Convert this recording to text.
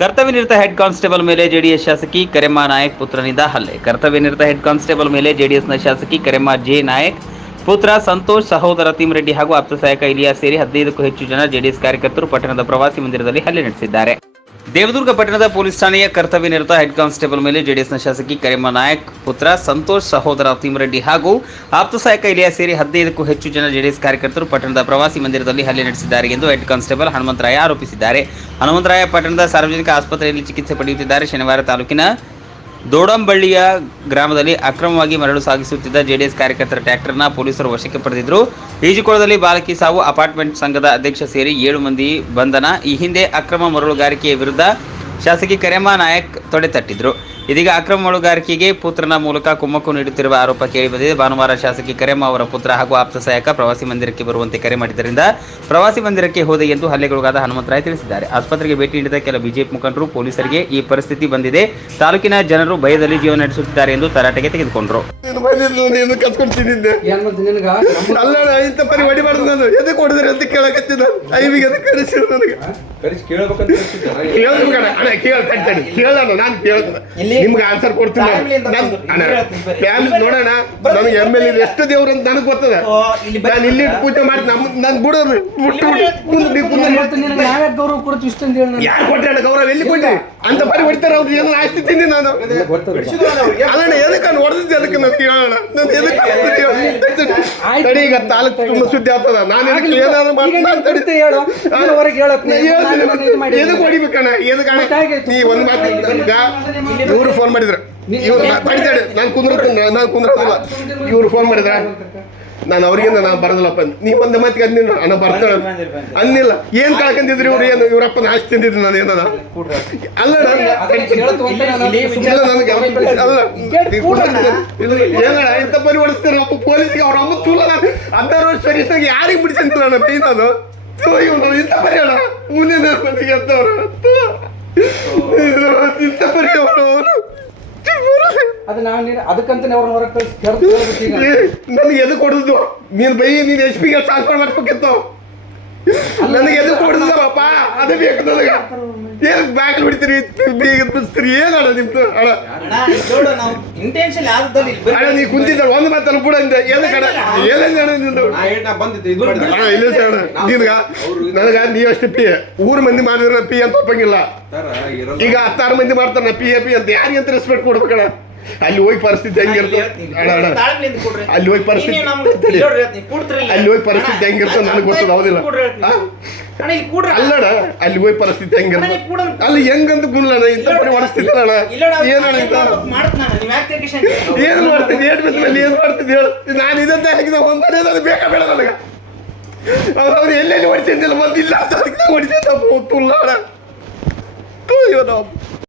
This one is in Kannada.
ಕರ್ತವ್ಯ ನಿರತ ಹೆಡ್ ಕಾನ್ಸ್ಟೇಬಲ್ ಮೇಲೆ ಜೆಡಿಎಸ್ ಶಾಸಕಿ ಕರೆಮಾ ನಾಯಕ್ ಪುತ್ರನಿಂದ ಹಲ್ಲೆ. ಕರ್ತವ್ಯ ನಿರತ ಹೆಡ್ ಕಾನ್ಸ್ಟೇಬಲ್ ಮೇಲೆ ಜೆಡಿಎಸ್ನ ಶಾಸಕಿ ಕರೆಮಾ ಜೆ ನಾಯಕ್, ಪುತ್ರ ಸಂತೋಷ್, ಸಹೋದರ ತಿಮ್ರೆಡ್ಡಿ ಹಾಗೂ ಆಪ್ತ ಸಹಾಯಕ ಇಲಿಯಾ ಸೇರಿ ಹದಿನೈದಕ್ಕೂ ಹೆಚ್ಚು ಜನ ಜೆಡಿಎಸ್ ಕಾರ್ಯಕರ್ತರು ಪಟ್ಟಣದ ಪ್ರವಾಸಿ ಮಂದಿರದಲ್ಲಿ ಹಲ್ಲೆ ನಡೆಸಿದ್ದಾರೆ. ದೇವದುರ್ಗ ಪಟ್ಟಣದ ಪೊಲೀಸ್ ಠಾಣೆಯ ಕರ್ತವ್ಯ ನಿರತ ಹೆಡ್ ಕಾನ್ಸ್ಟೇಬಲ್ ಮೇಲೆ ಜೆಡಿಎಸ್ನ ಶಾಸಕಿ ಕರೆಮ್ಮ ನಾಯಕ್ ಪುತ್ರ ಸಂತೋಷ್ ಸಹೋದರ ತಿಮ್ಮರೆಡ್ಡಿ ಹಾಗೂ ಆಪ್ತ ಸಹಾಯಕ ಇಲಿಯಾ ಸೇರಿ ಹದಿನೈದಕ್ಕೂ ಹೆಚ್ಚು ಜನ ಜೆಡಿಎಸ್ ಕಾರ್ಯಕರ್ತರು ಪಟ್ಟಣದ ಪ್ರವಾಸಿ ಮಂದಿರದಲ್ಲಿ ಹಲ್ಲೆ ನಡೆಸಿದ್ದಾರೆ ಎಂದು ಹೆಡ್ ಕಾನ್ಸ್ಟೇಬಲ್ ಹನುಮಂತರಾಯ ಆರೋಪಿಸಿದ್ದಾರೆ. ಹನುಮಂತರಾಯ ಪಟ್ಟಣದ ಸಾರ್ವಜನಿಕ ಆಸ್ಪತ್ರೆಯಲ್ಲಿ ಚಿಕಿತ್ಸೆ ಪಡೆಯುತ್ತಿದ್ದಾರೆ. ಶನಿವಾರ ತಾಲೂಕಿನ ದೋಡಂಬಳ್ಳಿಯ ಗ್ರಾಮದಲ್ಲಿ ಅಕ್ರಮವಾಗಿ ಮರಳು ಸಾಗಿಸುತ್ತಿದ್ದ ಜೆಡಿಎಸ್ ಕಾರ್ಯಕರ್ತರ ಟ್ರ್ಯಾಕ್ಟರ್ನ ಪೊಲೀಸರು ವಶಕ್ಕೆ ಪಡೆದಿದ್ದರು ಈಜುಕೊಳದಲ್ಲಿ ಬಾಲಕಿ ಸಾವು ಅಪಾರ್ಟ್ಮೆಂಟ್ ಸಂಘದ ಅಧ್ಯಕ್ಷ ಸೇರಿ ಏಳು ಮಂದಿ ಬಂಧನ. ಈ ಹಿಂದೆ ಅಕ್ರಮ ಮರಳುಗಾರಿಕೆಯ ವಿರುದ್ಧ ಶಾಸಕಿ ಕರೆಮ್ಮ ನಾಯಕ್ ತೊಡೆತಟ್ಟಿದ್ರು ಇದೀಗ ಅಕ್ರಮ ಒಳಗಾರಿಕೆಗೆ ಪುತ್ರನ ಮೂಲಕ ಕುಮ್ಮಕ್ಕು ನೀಡುತ್ತಿರುವ ಆರೋಪ ಕೇಳಿಬಂದಿದೆ ಭಾನುವಾರ ಶಾಸಕಿ ಕರೆಮ್ಮ ಅವರ ಪುತ್ರ ಹಾಗೂ ಆಪ್ತ ಸಹಾಯಕ ಪ್ರವಾಸಿ ಮಂದಿರಕ್ಕೆ ಬರುವಂತೆ ಕರೆ ಮಾಡಿದ್ದರಿಂದ ಪ್ರವಾಸಿ ಮಂದಿರಕ್ಕೆ ಹೋದೆ ಎಂದು ಹಲ್ಲೆಗೊಳಗಾದ ಹನುಮಂತರಾಯ್ ತಿಳಿಸಿದ್ದಾರೆ. ಆಸ್ಪತ್ರೆಗೆ ಭೇಟಿ ನೀಡಿದ ಕೆಲ ಬಿಜೆಪಿ ಮುಖಂಡರು ಪೊಲೀಸರಿಗೆ ಈ ಪರಿಸ್ಥಿತಿ ಬಂದಿದೆ. ತಾಲೂಕಿನ ಜನರು ಭಯದಲ್ಲಿ ಜೀವನ ನಡೆಸುತ್ತಿದ್ದಾರೆ ಎಂದು ತರಾಟೆಗೆ ತೆಗೆದುಕೊಂಡರು. ನೀನು ಬಂದಿದ್ದು ನೀನು ಕತ್ಕೊಂಡು ತಿಂದಿದ್ದೆ. ಏನ್ ಬಂತು ನಿನಗ? ಅಲ್ಲ ಇಂಥ ಪರಿ ಹೊಡಿಬಾರ್ದು ನಾನು. ಎದಕ್ಕೆ ಹೊಡೆದ್ರಿ ಅಂತ ಕೇಳಕತ್ತಿದ್ದ ಐವಿಗೆ ಅದಕ್ಕೆ ಕರೆಸಿರು ನನಗೆ? ಕರೆಸಿ ಕೇಳ್ಬೇಕಂತ ಅನಿಸಿದ್ದೆ. ಕೇಳಿದ್ರು ಕಣ. ಅಣ್ಣ ಕೇಳ ತಡಿ ತಡಿ. ಕೇಳೋಣ ನಾನು ಕೇಳ್ತೇನೆ. ನಿಮ್ಗೆ ಆನ್ಸರ್ ಕೊಡ್ತೀನಿ ನಾನು. Family ಅಂತ ಬಂದ್ರು. ಅಣ್ಣ. ಫ್ಯಾಮಿಲಿ ನೋಡೋಣ ನನಗೆ ಎಂ ಎಲ್ ಎ ಎಷ್ಟು ದೇವ್ರು ಅಂತ ನನಗೆ ಗೊತ್ತದ. ಓ, ಇಲ್ಲಿ. ನಾನು ಇಲ್ಲಿ ಇಟ್ಟು ಪೂಜೆ ಮಾಡಿ ನಮ್ಮ ನಾನು ಬಿಡೋದು ಬಿಟ್ಟು ಕುಂದು ನೀ ಕುಂದು ಇವತ್ತು ನಿನಗೆ ನಾವೇ ಗೌರವ ಕೊಡ್ತೀವಿ ಹೇಳಿ ನಾನು. ಯಾರು ಕೊಟ್ಟೆ ಅಣ್ಣ ಗೌರವ? ಎಲ್ಲಿ ಕೊಟ್ಟಿ ಅಂತ ಬಾರಿ ಹೊಡಿತಾರ ಅವ್ರು. ಏನೋ ಆಸ್ತಿ ತಿಂದಿ ನಾನು. ಅಲ್ಲಣ್ಣ ಎದಕ್ಕೆ ನಾನು ಹೊಡೆದಿದ್ದೆ ಅದಕ್ಕೆ ನನಗೆ ಹೇಳೋಣ ನಾನು ಎದಕ್ಕೆ. ತಡಿ ಈಗ ತಾಲೂಕು ತುಂಬ ಸುದ್ದಿ ಆಗ್ತದ. ನಾನು ಎದಕ್ಕೆ ಏನಾದ್ರು ಈಗ ಮಾಡಿ ನೀನ್ ನಾನು ತಡಿ. ಬಿಡ್ತೆ ಹೇಳು. ಹೊರಗೆ ಮಾಡಿದ್ದೀನಿ. ಎದಕ್ಕೆ ಹೊಡಿಬೇಕಣ್ಣ? ಎದಕ್ಕೆ ನೀ ಒಂದು ಮಾತು ಇವ್ರು ಫೋನ್ ಮಾಡಿದ್ರು. ಇವ್ರು ತಡಿ ತಡಿ ನಾನು ಕುಂದ್ರತೀನಿ ನಾನು ಕುಂದ್ರೋದಿಲ್ಲ ಇವ್ರು ಫೋನ್ ಮಾಡಿದ್ರ? ನಾನು ಅವ್ರಿಗಿಂತ ನಾನು ಬರೋದಿಲ್ಲಪ್ಪ ನೀ ಒಂದು ಮಾತಿಗೆ ಅಂದಿಲ್ಲ. ಅಣ್ಣ ಬರ್ತಾಳೆ ಅನ್ನಿಲ್ಲ ಏನ್ ಕಳ್ಕೊಂಡಿದ್ರಿ ಇವ್ರು? ಏನು? ಇವ್ರಪ್ಪನ ಆಸ್ತಿ ತಿಂದಿದ್ರು ನಾನು ಏನದ? ಅಲ್ಲ ನಾನು ನನಗೆ ಅಲ್ಲ ಏನಡ ಇಂಥ ಬರಿ ಹೊಡಿಸ್ತಾರೆ? ಒಬ್ಬ ಪೊಲೀಸ್ಗೆ ಅವ್ರ ಅಮ್ಮ ಚೂಲ ನಾನು ಹದಿನಾರು ವರ್ಷ ಸರಿಯಾಗಿ ಯಾರಿಗೆ ಬಿಡಿಸಂತಿಲ್ಲ ಅಣ್ಣ ಬೈ ನಾನು. ಇವ್ನು ಇಂಥ ಬರಿ ಅಣ್ಣ. ಮುಂದಿನ ಅಂತವ್ರು ಥು. ಇದು ಇಂಥ ಪರಿ ಅವರು ಅದು ನಾನು ನೀನು ಅದಕ್ಕಂತ ಅವ್ರನ್ನ ಹೊರಗೆ ಕಳಿಸಿ ಕೆರ್ದು. ನನಗೆ ಎದು ಕೊಡುದು. ನೀನು ಬೈ ನೀನು ಎಚ್ ಪಿಗೆ ಟ್ರಾನ್ಸ್ಫರ್ ಮಾಡ್ಬೇಕಿತ್ತು ನನಗೆ ಎದು ಕೊಡುದಲ್ಲಪ್ಪ. ಅದೇ ಬೇಕು ನನಗೆ. ಏನು ಬ್ಯಾಗ್ ಬಿಡ್ತೀರಿ ಬೀಗ ಬಿಸ್ತೀರಿ? ಏನಣ್ಣ ನಿಮ್ದು? ಇಲ್ಲಿ ಅಣ್ಣ ನೀ ಕುಂತಿದ್ದ ಒಂದು ಮಾತಲ್ಲ ಬಿಡ ಅಂದೆ ಏನು ಕಣ? ಏನೇನು ಅಣ್ಣ ನಿಂದು? ನಾ ನಾ. ಅಣ್ಣ ಇಲ್ಲ ಸರ್ ಅಣ್ಣ. ನಿನ್ಗ ನನಗ ನೀವ್ ಅಷ್ಟೇ ಪಿ ಊರ್ ಮಂದಿ ಮಾಡಿದ್ರೆ ಪಿ ಅಂತ ಒಪ್ಪಂಗಿಲ್ಲ. ಈಗ ಹತ್ತಾರು ಮಂದಿ ಮಾಡ್ತಾರ ಪಿ ಎ ಪಿ ಅಂತ ಯಾರಿಗೆ ಅಂತ ರೆಸ್ಪೆಕ್ಟ್ ಕೊಡ್ಬೇಕಣ್ಣ? ಅಲ್ಲಿ ಹೋಗಿ ಪರಿಸ್ಥಿತಿ ಹೆಂಗಿರ್ತದೆ ಅಲ್ಲಿ ಹೋಗಿ ಪರಿಸ್ಥಿತಿ. ಅಲ್ಲಿ ಹೋಗಿ ಪರಿಸ್ಥಿತಿ ಹೆಂಗಿರ್ತದೆ ನನಗೆ ಗೊತ್ತದ ಹೌದಿಲ್ಲ. ಅಲ್ಲಡ ಅಲ್ಲಿ ಹೋಗಿ ಪರಿಸ್ಥಿತಿ ಹೆಂಗಿರ್ತದೆ ಅಲ್ಲಿ ಹೆಂಗಂತ ಅಂತ ಇಂಥ ಪರಿ ಹೊಡಿಸ್ತಿದ್ದಲ್ಲ ಇಲ್ಲ ನಾವು ಏನಣ್ಣ ಏನ್ ಇಂಥ? ಏನ್ ಮಾಡ್ತಿದ್ದೆ? ಏಟ್ ಬಿದ್ದಲ್ಲಿ ಏನ್ ಮಾಡ್ತಿದ್ದೆ? ಹೇಳು. ನಾನು ಇದಂತ ಹಾಕಿದ ಒಂದನೇ ಅದು ಬೇಕ ಬೇಡ ನನಗೆ. ಅವ್ರು ಎಲ್ಲೆಲ್ಲಿ ಹೊಡಿತಿದ್ದಿಲ್ಲ ಬಂದಿಲ್ಲ ಅಂತ ಅದಕ್ಕೆ ಹೊಡಿತಿದ್ದ ತುಲ್ಲ ಇವತ್ತು